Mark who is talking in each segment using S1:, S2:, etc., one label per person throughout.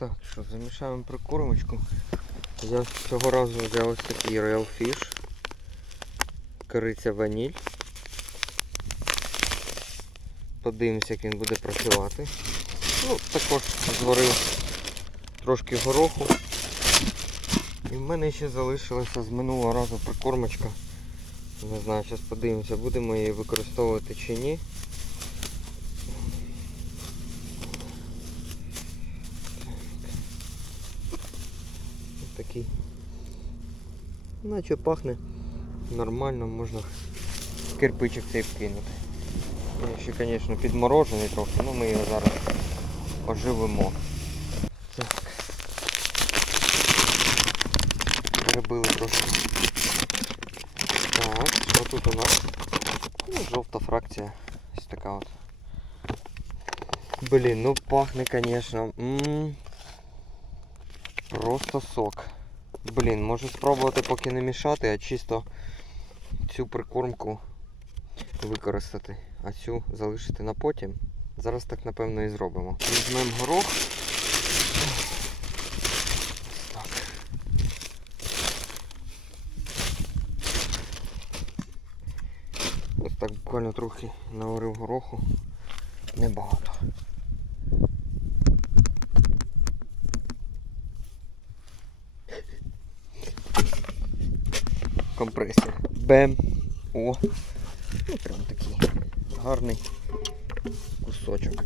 S1: Так, що, замішаємо прикормочку. Я цього разу взяв ось такий Real Fish. Кориця ваніль. Подивимося, як він буде працювати. Ну, також зварив трошки гороху. І в мене ще залишилася з минулого разу прикормочка. Не знаю, зараз подивимося, будемо її використовувати чи ні. Наче пахне нормально, можна кирпичик цей вкинути. Він ще, звісно, підморожений трохи, але ми його зараз оживимо. Так. Перебили трошки. Так, що тут у нас? Ну, жовта фракція. Ось така от. Блін, ну пахне, звісно. М, Просто сок. Блін, можу спробувати поки не мішати, а чисто цю прикормку використати, а цю залишити на потім. Зараз так напевно і зробимо. Візьмемо горох. Ось так буквально трохи наварив гороху. Небагато. Бем. О. Ну прям такий гарний кусочок.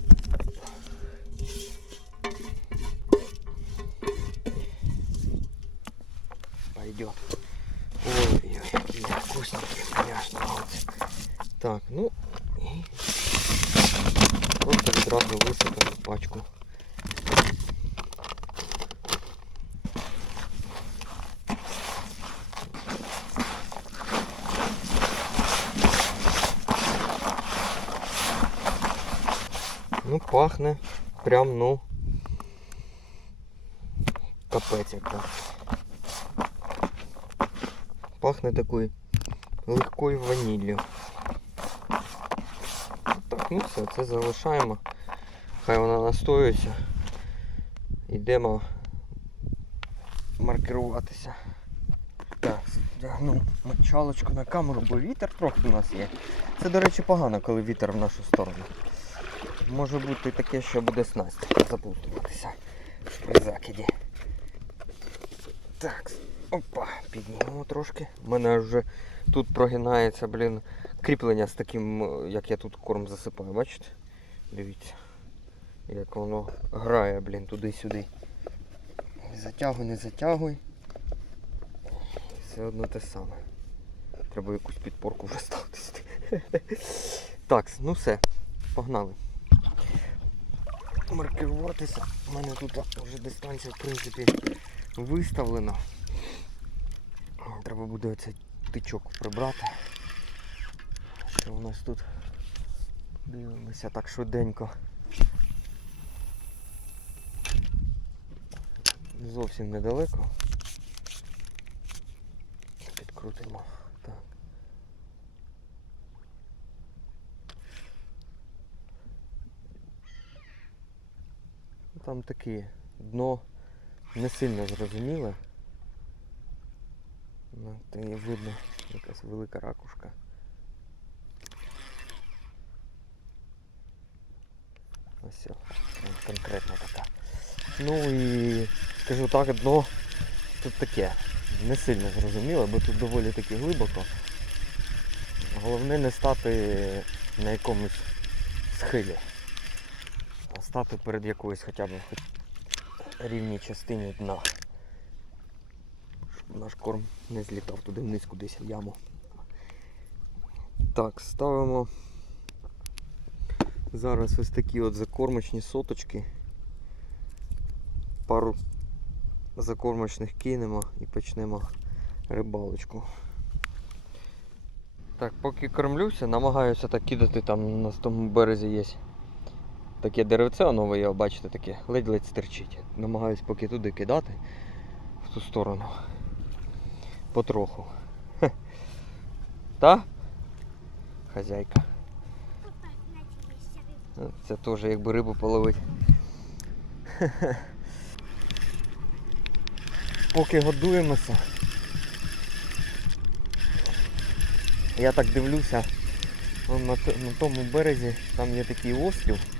S1: Пойдет. Ой-ой, какие вкусненькие, молодцы. Так, ну пахне прям, ну, капець як так. Пахне такою легкою ваніллю. Так, ну все, це залишаємо. Хай вона настоюється. Йдемо маркеруватися. Так, вдягну мочалочку на камеру, бо вітер трохи у нас є. Це, до речі, погано, коли вітер в нашу сторону. Може бути таке, що буде снасть заплутуватися при закиді. Так, опа, піднімемо трошки. У мене вже тут прогинається, блін, кріплення з таким, е, як я тут корм засипаю, бачите? Дивіться. Як воно грає, блін, туди-сюди. Затягуй, не затягуй. Все одно те саме. Треба якусь підпорку вже ставити. Так, ну все, погнали. Маркеруватися. У мене тут вже дистанція в принципі виставлена. Треба буде оцей тичок прибрати. Що у нас тут? Дивимося так швиденько. Зовсім недалеко. Підкрутимо. Так. Ну, Там таке дно не сильно зрозуміле. Ну, та і видно якась велика ракушка. Ось все, конкретно така. Ну і скажу так, дно тут таке, не сильно зрозуміле, бо тут доволі таки глибоко. Головне не стати на якомусь схилі, стати перед якоюсь хоча б рівній частині дна. Щоб наш корм не злітав туди вниз кудись в яму. Так, ставимо зараз ось такі от закормочні соточки. Пару закормочних кинемо і почнемо рибалочку. Так, поки кормлюся, намагаюся так кидати там на тому березі є таке деревце, воно ви його бачите таке, ледь-ледь стерчить. Намагаюсь поки туди кидати в ту сторону. Потроху. Та? Хазяйка. Це теж якби рибу половить. поки годуємося. Я так дивлюся, т- на тому березі там є такий острів.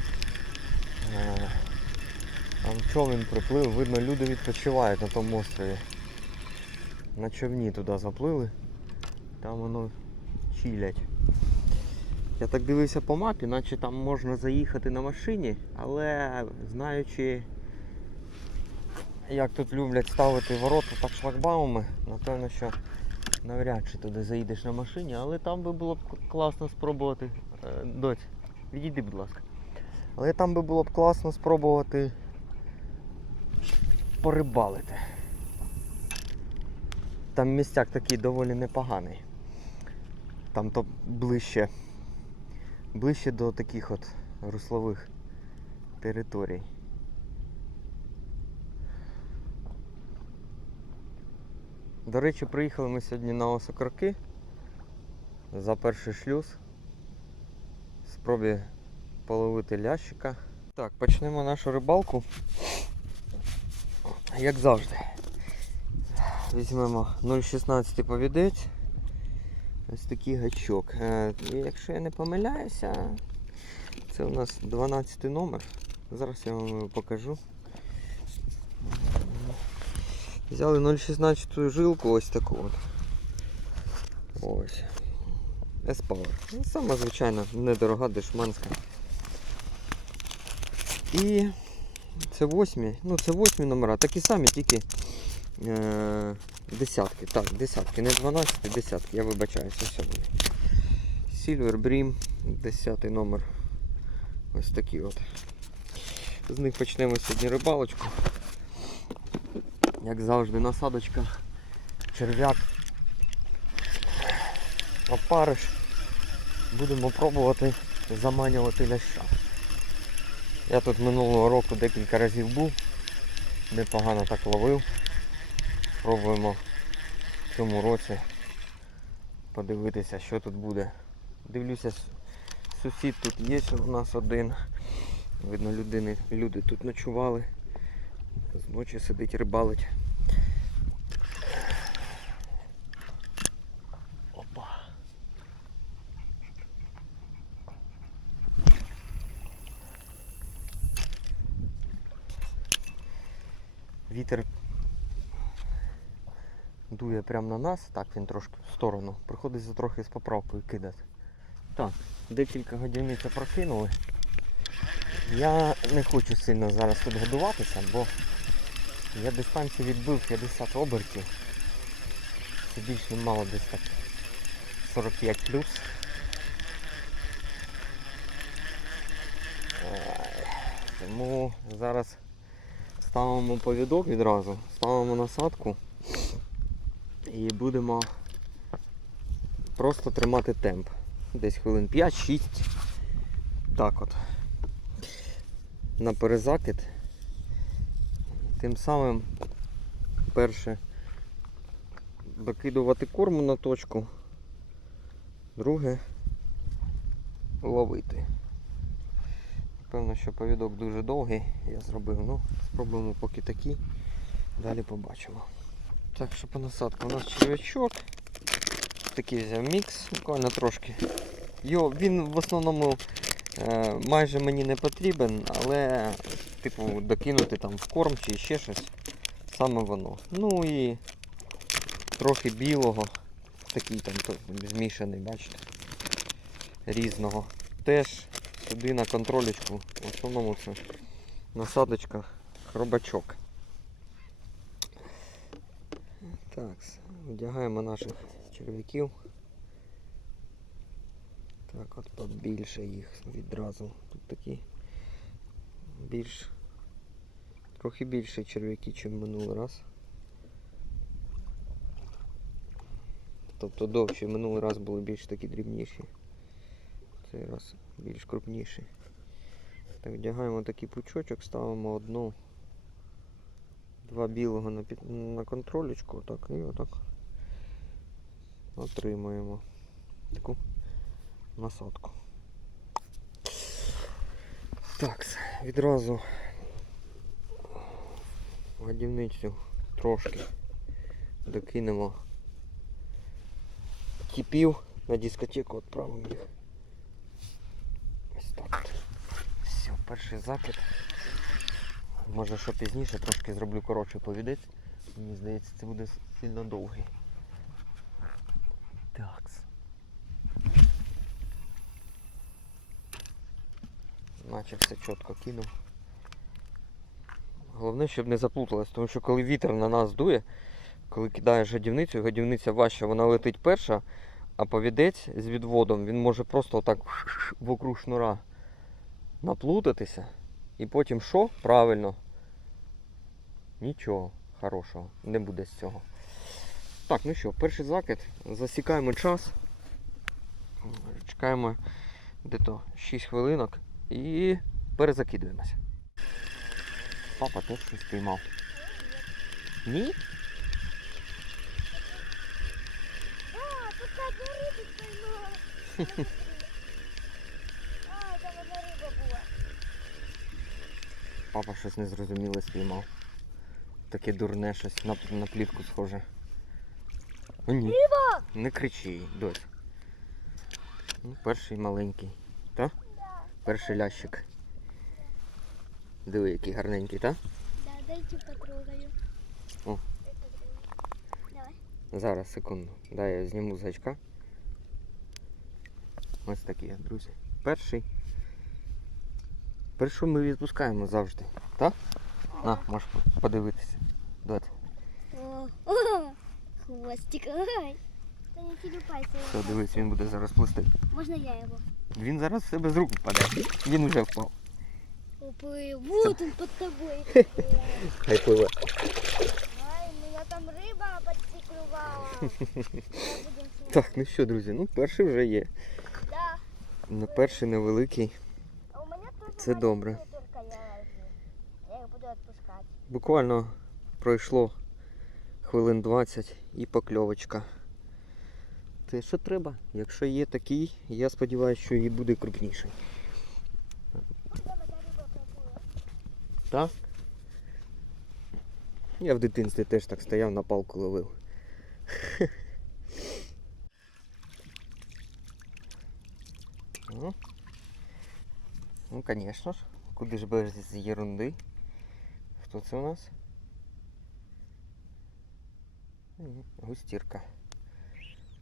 S1: Там човен приплив, видно люди відпочивають на тому острові. На човні туди заплили. Там воно чилять. Я так дивився по мапі, наче там можна заїхати на машині, але знаючи, як тут люблять ставити ворота так шлагбауми, напевно, що навряд чи туди заїдеш на машині, але там би було б класно спробувати. Е, Доць, відійди, будь ласка. Але там би було б класно спробувати порибалити. Там місцяк такий доволі непоганий. Там то ближче, ближче до таких от руслових територій. До речі, приїхали ми сьогодні на Осокорки за перший шлюз. Спробі половити лящика. Так, почнемо нашу рибалку. Як завжди. Візьмемо 0,16 повідець. Ось такий гачок. Е, Якщо я не помиляюся, це у нас 12 номер. Зараз я вам його покажу. Взяли 0,16 жилку ось таку от. Ось. S-Power. Ну, Сама звичайна, недорога, дешманська. І це восьмі. Ну це восьмі номера, такі самі, тільки е, десятки. Так, десятки, не 12, десятки, я вибачаюся, все вони. Silver Bream, 10 номер. Ось такі от. З них почнемо сьогодні рибалочку. Як завжди, насадочка, черв'як, опариш. Будемо пробувати заманювати ляща. Я тут минулого року декілька разів був, непогано так ловив. Пробуємо в цьому році подивитися, що тут буде. Дивлюся, сусід тут є у нас один. Видно, людини, люди тут ночували. З ночі сидить рибалить. Вітер дує прямо на нас, так він трошки в сторону. Приходиться трохи з поправкою кидати. Так, декілька годинниць прокинули. Я не хочу сильно зараз тут годуватися, бо я дистанцію відбив 50 обертів. Це більше мало десь так 45 плюс. Тому зараз ставимо повідок відразу, ставимо насадку і будемо просто тримати темп. Десь хвилин 5-6. Так от. На перезакид. Тим самим перше докидувати корму на точку, друге ловити. Певно, що повідок дуже довгий, я зробив, ну, спробуємо поки такий, далі побачимо. Так, що по насадку у нас черв'ячок. Такий взяв мікс, буквально трошки. Йо, він в основному е, майже мені не потрібен, але типу докинути там в корм чи ще щось. Саме воно. Ну і трохи білого. Такий там змішаний, бачите. Різного. Теж сюди на контролечку. В основному це насадочка, хробачок. Так, вдягаємо наших черв'яків. Так, от побільше їх відразу. Тут такі більш трохи більше черв'яки, ніж минулий раз. Тобто довші минулий раз були більш такі дрібніші. Цей раз більш крупніші. Так, вдягаємо такий пучочок, ставимо одну, два білого на, під, на контролечку, отак, і отак отримуємо таку насадку. Так, відразу годівницю трошки докинемо тіпів на дискотеку відправимо їх. Ось так. от. Все, перший закид. Може що пізніше трошки зроблю коротший повідець. Мені здається, це буде сильно довгий. Такс. Наче все чітко кинув. Головне, щоб не заплуталось, тому що коли вітер на нас дує, коли кидаєш годівницю, і годівниця важча, вона летить перша, а повідець з відводом він може просто отак вокруг шнура наплутатися. І потім що? Правильно. Нічого хорошого не буде з цього. Так, ну що, перший закид. Засікаємо час. Чекаємо де-то 6 хвилинок і перезакидуємося. Папа теж щось піймав. Ні?
S2: А, одна рибу поймала. А, там одна риба була.
S1: Папа щось незрозуміле спіймав. Таке дурне щось на, на плітку схоже. О, ні. Не кричи, дось. Ну, перший маленький. Та?
S2: Да.
S1: Перший лящик. Диви, який гарненький, та?
S2: Да, дайте потрогаю.
S1: О.
S2: Давай.
S1: Зараз, секунду. Дай я зніму з гачка. Ось такі, друзі. Перший. Першу ми відпускаємо завжди. Так? На, можеш подивитися.
S2: О, хвостик. Та не тілюпайся.
S1: Все, дивись, він буде зараз плисти.
S2: Можна я його?
S1: Він зараз в себе з рук впаде. Він вже впав.
S2: Опи, вот он под тобой.
S1: Хай пливе.
S2: Ай, меня там риба почти клювала.
S1: Так, ну що, друзі, ну перший вже є.
S2: Да.
S1: На перший невеликий.
S2: А у меня тоже
S1: Це добре.
S2: я возьму. Буду отпускать.
S1: Буквально пройшло хвилин 20 і покльовочка. Те, що треба. Якщо є такий, я сподіваюся, що і буде крупніший. Так? Я в дитинстві теж так стояв, на палку ловив. Ну, ну, звісно ж. Куди ж без ерунди? Хто це у нас? М, Густірка.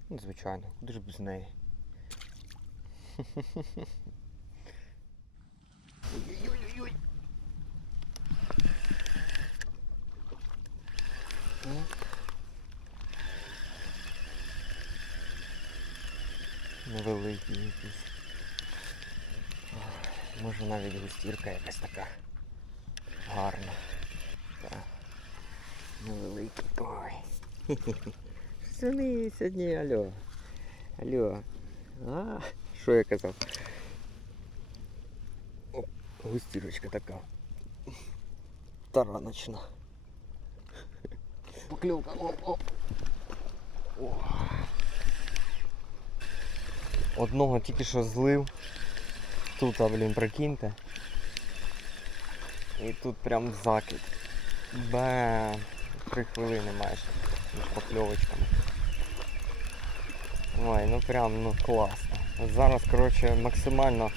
S1: Ну, звичайно, куди ж без неї? навіть густірка якась така гарна. Так. Невеликий. Ой. Щось вони сьогодні, алло. Алло. А, що я казав? О, густірочка така. Тараночна. Поклевка. Оп, оп. О. Одного тільки що злив. Тут, блін, прикиньте. І тут прям закид. Бам! Три хвилини майже між покльовочками. Ой, ну прям ну класно. Зараз, коротше, максимально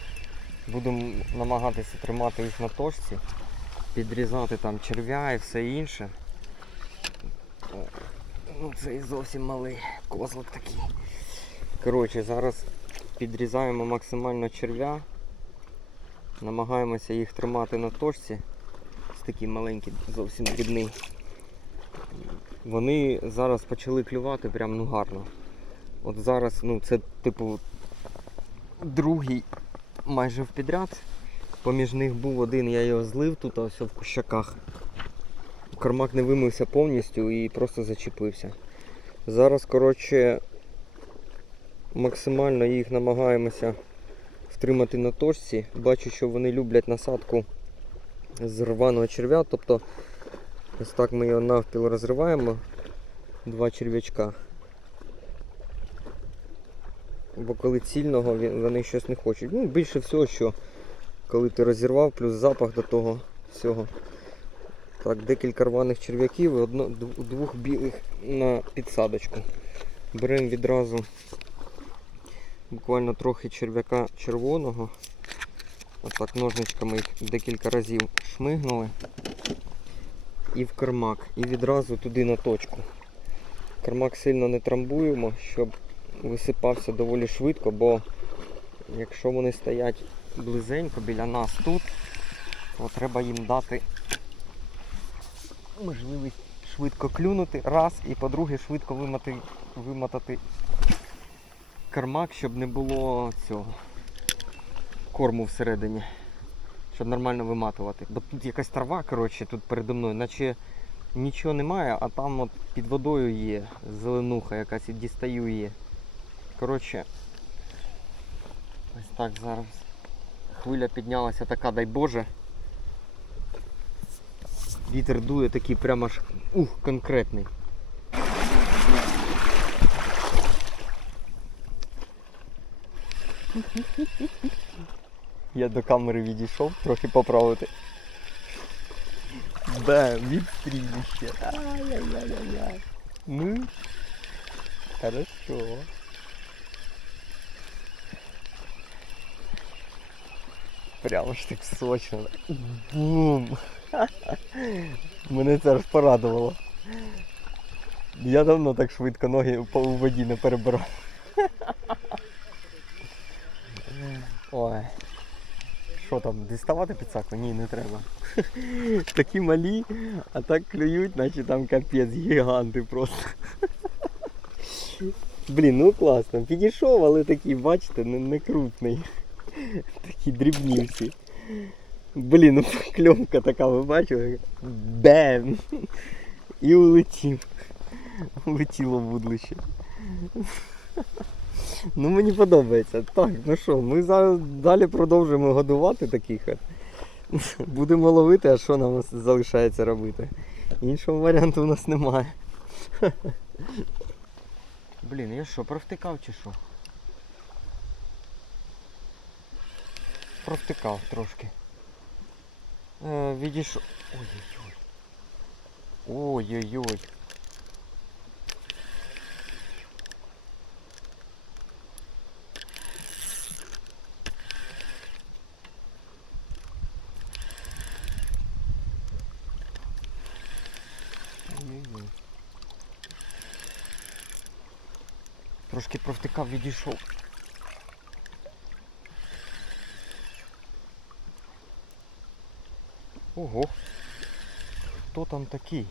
S1: будемо намагатися тримати їх на точці, підрізати там черв'я і все інше. Ну це і зовсім малий козлик такий. Коротше, зараз підрізаємо максимально черв'я. Намагаємося їх тримати на точці. Ось такі маленькі, зовсім дрібні. Вони зараз почали клювати прям ну гарно. От зараз, ну це типу другий майже в підряд. Поміж них був один, я його злив тут, ось в кущаках. Кормак не вимився повністю і просто зачепився. Зараз, коротше, максимально їх намагаємося втримати на точці. Бачу, що вони люблять насадку з рваного черв'я, тобто ось так ми його навпіл розриваємо, два черв'ячка. Бо коли цільного вони щось не хочуть. Ну, більше всього, що коли ти розірвав, плюс запах до того всього. Так, декілька рваних черв'яків і одно, двох білих на підсадочку. Беремо відразу буквально трохи черв'яка червоного. Отак ножничками їх декілька разів шмигнули. І в кармак. І відразу туди на точку. Кармак сильно не трамбуємо, щоб висипався доволі швидко, бо якщо вони стоять близенько біля нас тут, то треба їм дати можливість швидко клюнути, раз, і по-друге, швидко вимати, вимотати кармак, щоб не було цього корму всередині. Щоб нормально виматувати. Бо тут якась трава, коротше, тут передо мною, наче нічого немає, а там от під водою є зеленуха якась і дістаю її. Коротше, ось так зараз. Хвиля піднялася така, дай Боже. Вітер дує такий прямо аж ух, конкретний. Я до камери відійшов, трохи поправити. Да, відстрілище. Ай-яй-яй-яй. Ну, хорошо. Прямо ж так сочно. Бум! Мене це аж порадувало. Я давно так швидко ноги по у воді не перебирав. Ой. Що там, діставати підсаку? Ні, не треба. Такі малі, а так клюють, наче там капець, гіганти просто. Блін, ну класно. Підійшов, але такий, бачите, не, не крупний. Такі дрібні. Блін, ну кльовка така, ви бачили? Бем! І улетів. Улетіло вудлище. Ну мені подобається. Так, ну що, ми зараз далі продовжуємо годувати таких. Будемо ловити, а що нам залишається робити? Іншого варіанту у нас немає. Блін, я що, провтикав чи що? Провтикав трошки. Е, відійшов. Ой-ой-ой. Ой-ой-ой. Трошки провтикав, відійшов. Ого. Хто там такий?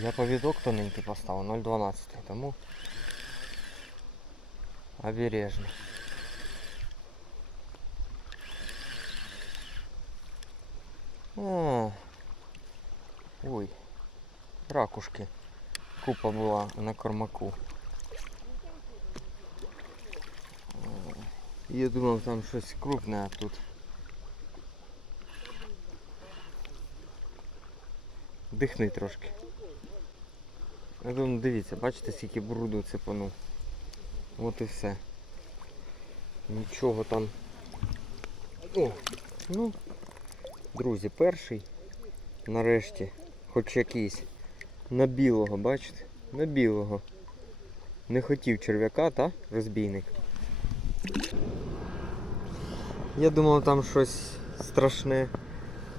S1: Я повідок тоненький поставив 0,12, тому обережно. О, ой, ракушки. Купа була на кормаку. Я думав там щось крупне, а тут. Дихни трошки. Я думаю, дивіться, бачите, скільки бруду цепанув. От і все. Нічого там. О, ну, друзі, перший. Нарешті. Хоч якийсь. На білого, бачите? На білого. Не хотів черв'яка, та? Розбійник. Я думав там щось страшне,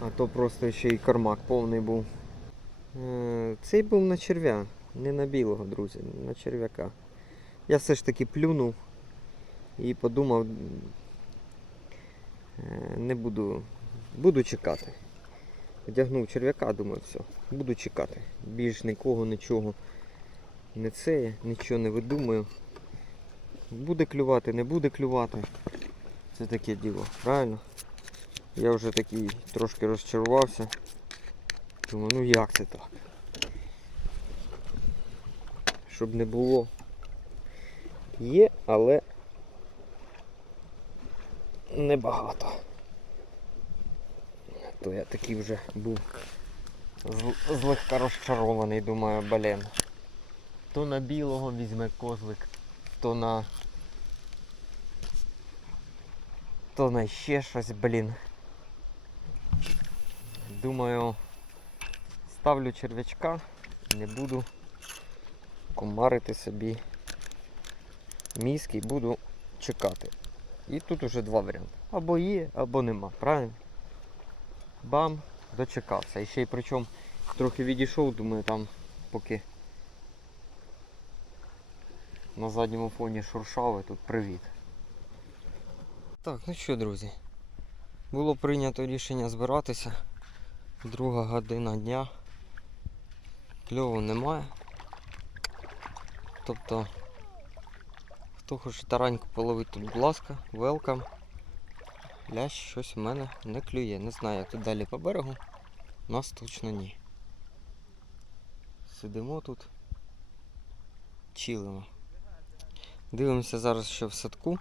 S1: а то просто ще й кармак повний був. Е, Цей був на черв'я, не на білого, друзі, на черв'яка. Я все ж таки плюнув і подумав, е, не буду, буду чекати. Одягнув черв'яка, думаю, все, буду чекати. Більш нікого, нічого не це, нічого не видумаю. Буде клювати, не буде клювати. Це таке діло, правильно? Я вже такий трошки розчарувався. Думаю, ну як це так? Щоб не було. Є, але небагато. То я такий вже був злегка розчарований, думаю, блін. То на білого візьме козлик, то на то на ще щось, блін. Думаю, ставлю черв'ячка не буду кумарити собі мізки і буду чекати. І тут уже два варіанти. Або є, або нема, правильно? Бам, дочекався. І ще й причому трохи відійшов, думаю, там поки на задньому фоні шуршав, і тут привіт. Так, ну що, друзі, було прийнято рішення збиратися. Друга година дня. Кльову немає. Тобто, хто хоче тараньку половити тут, будь ласка, велкам. Лящ щось у мене не клює. Не знаю, як тут далі по берегу. У нас точно ні. Сидимо тут. Чилимо. Дивимося зараз, що в садку.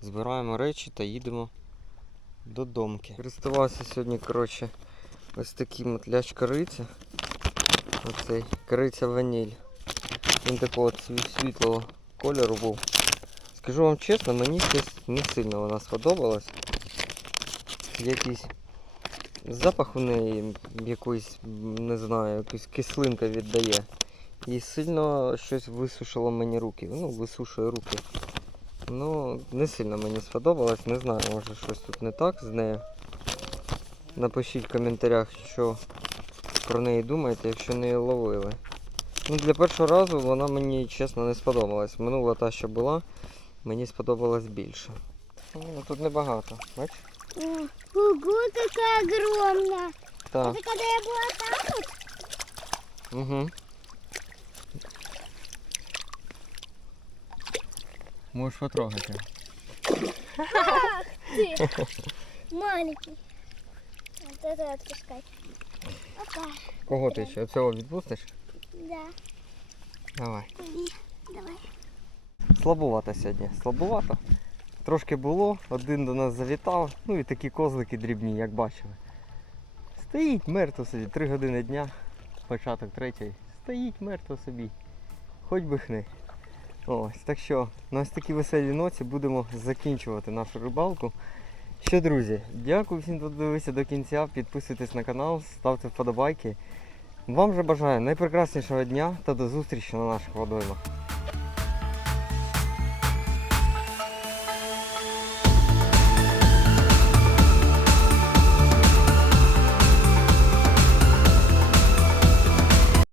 S1: Збираємо речі та їдемо до домки. Користувався сьогодні, коротше, ось таким от лящ кориці. Оцей кориця ваніль. Він такого світлого кольору був. Скажу вам чесно, мені щось не сильно вона сподобалась. Якийсь запах у неї якийсь, не знаю, якусь кислинка віддає. І сильно щось висушило мені руки. Ну, висушує руки. Ну, не сильно мені сподобалось, не знаю, може щось тут не так з нею. Напишіть в коментарях, що про неї думаєте, якщо не її ловили. Ну, для першого разу вона мені чесно не сподобалась. Минула та, що була, мені сподобалась більше. Ну, тут небагато, бачиш?
S2: М, Ого, какая огромная.
S1: Так.
S2: Это когда я была там вот?
S1: Угу. Можешь потрогать.
S2: Ты. Маленький. Вот это отпускай. Опа.
S1: Кого ти ще? Оцього відпустиш?
S2: Да.
S1: Давай.
S2: Иди. Давай.
S1: Слабувато сьогодні. Слабувато. Трошки було, один до нас завітав, ну і такі козлики дрібні, як бачили. Стоїть мертво собі, три години дня, початок третьої. Стоїть мертво собі. Хоч би хни. Ось, так що на ось такій веселій ноці будемо закінчувати нашу рибалку. Що, друзі, дякую всім, хто дивився до кінця. Підписуйтесь на канал, ставте вподобайки. Вам же бажаю найпрекраснішого дня та до зустрічі на наших водоймах.